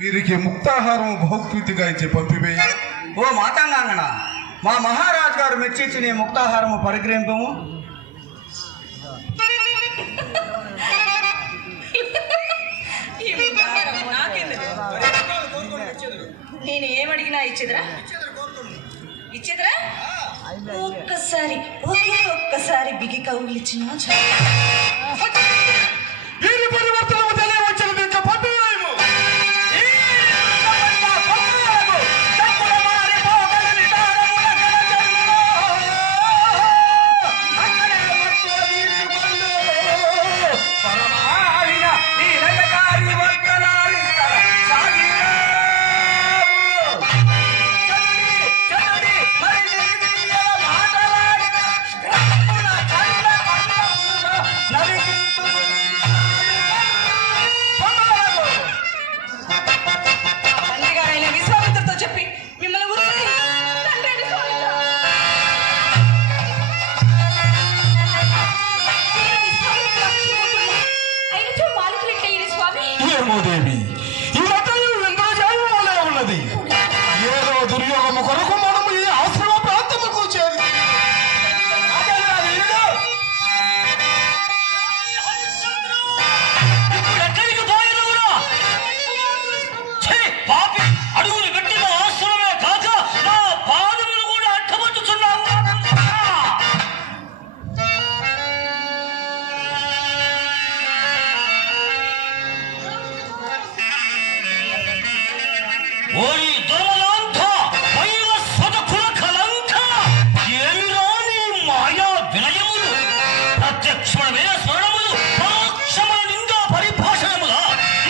వీరికి ముక్తాహారం బహుకృతిగా ఇచ్చి పంపివేయ. ఓ మాతాంగాంగన, మా మహారాజు గారు మెచ్చించి నీ ముక్తాహారము పరిగ్రహింపము. నేను ఏమడిగినా ఇచ్చేదరా? ఒక్కసారి ఒక్కసారి బిగి కౌగిలిచ్చినా వీరి పరివర్తనము తెలియవచ్చును ఇంకా పంపివేయము. దేవి ఈ మతం ఎంతో జాయమాలే ఉన్నది. ఏదో దుర్యోగము కొరకు మనము ఈ ఆశ్రమ ప్రాంతముకు చేరి ఎక్కడికి పోయేదవురా? పాపి అడుగులు పెట్టిన ఆశ్రమే కాక నా పాదములు కూడా అడ్డబట్టుచున్నావు. ఓరి దొరలాంత వైవస్వత కుల కలంక, ఏమిరా నీ మాయా వినయములు? ప్రత్యక్షమైన స్వర్ణములు, పరోక్షమైన నిందా పరిభాషణములా?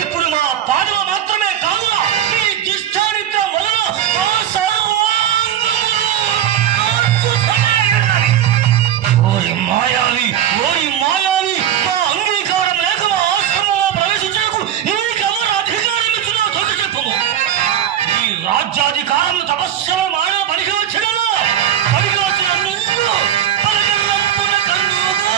ఇప్పుడు మా పాదవ మాత్రమే కాదురా, ఈ దిష్టానిద్ర వలన మా సర్వాంగములు అద్భుతమైనవి. ఓరి మాయావి, ఓరి మాయావి, మా అంగీకారం లేక మా ఆశ్రమంలో ప్రవేశించకు నీకెవరు అధికారం ఇచ్చినా తొలి చెప్పుము. ఈ రాజ్యాధికారం తపస్సులో మానవ పనికి వచ్చినను పనికి వచ్చిన నిన్ను పలకల్లంపున కన్నుగా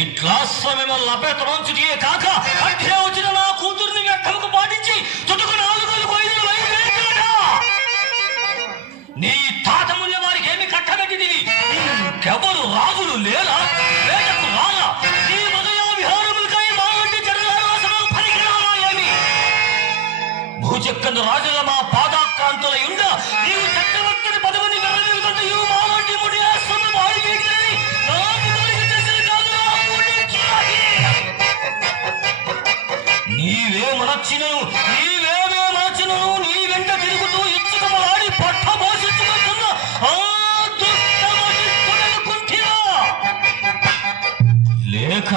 ఇట్లా మిమ్మల్ని అభ్యర్థించుటే కాక అట్లే వచ్చిన నా కూతుర్ని వ్యర్థముకు పాటించి చుట్టుకు 4 వైద్యులు నీ తాతముల్ని వారికి ఏమి కట్టబెట్టిదివి? ఇంకెవరు రాజులు లేరా? వేటకు రాలా? నీ ఉదయ విహారములకై మా వంటి జనరాసనం పనికిరాలా ఏమి? భూచక్కందు రాజుల మా పాదాక్రాంతుల ఉండ నీవు చక్రవర్తిని పదవిని వెరవేసుకుంటూ మా వంటి ముడి ఆశ్రమం వాడికేగినని నాకు తెలిసిన కాదు. నీవే మనచ్చినను, నీవేవే మనచ్చినను, నీ వెంట తిరుగుతూ ఇచ్చుకమలాడి పట్టబోషించుకుంటున్న ఆ దుష్టమనుకుంటున్నా లేక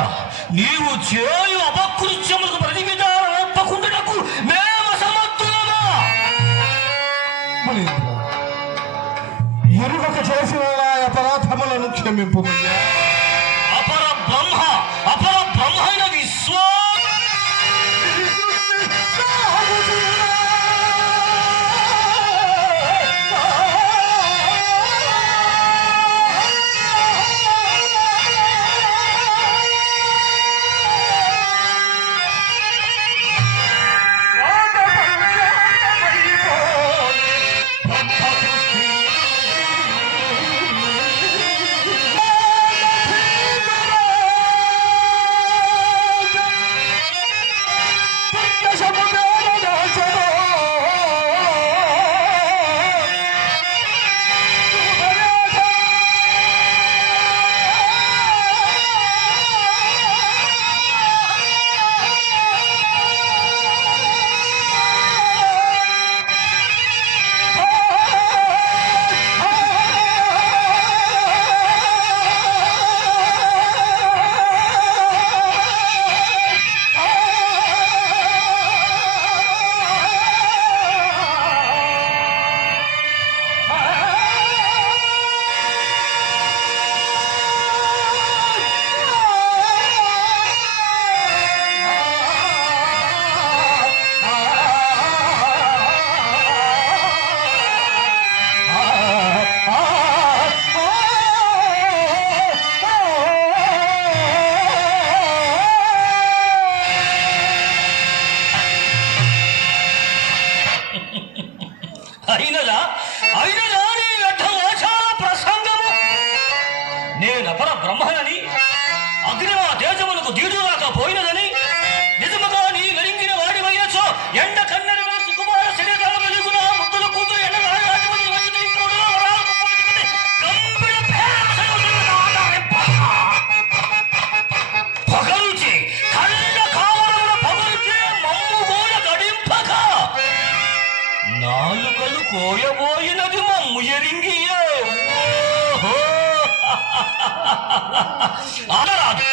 నీవు చేయు అపకృత్యములకు ప్రతి విధానం ఒప్పకుండుటకు మేము అసమర్థులమా? ఎరుగక చేసిన అపరాధములను క్షమింపు. అపర బ్రహ్మైన విశ్వా అనరాదు.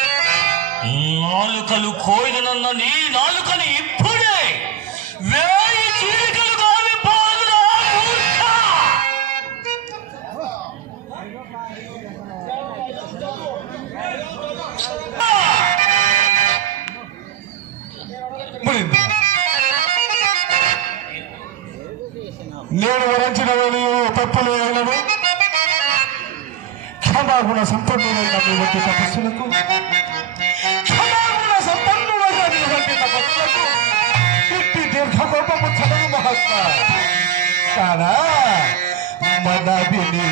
నాలుకలు కోయిదనన్న నీ నాలుకని ఇప్పుడే వేయి చీలికలు కావి పాదురా మూర్ఖ. మునింద్ర, నేను వరించిన తప్పులు అయినను క్షమాగుణ సంపన్నులైన మీ వంటి తపస్సులకు, క్షమాగుణ సంపన్నులైన మీ వంటి తపస్సులకు ఇట్టి దీర్ఘకోపము చదవు మహాత్మా. కానా మన విని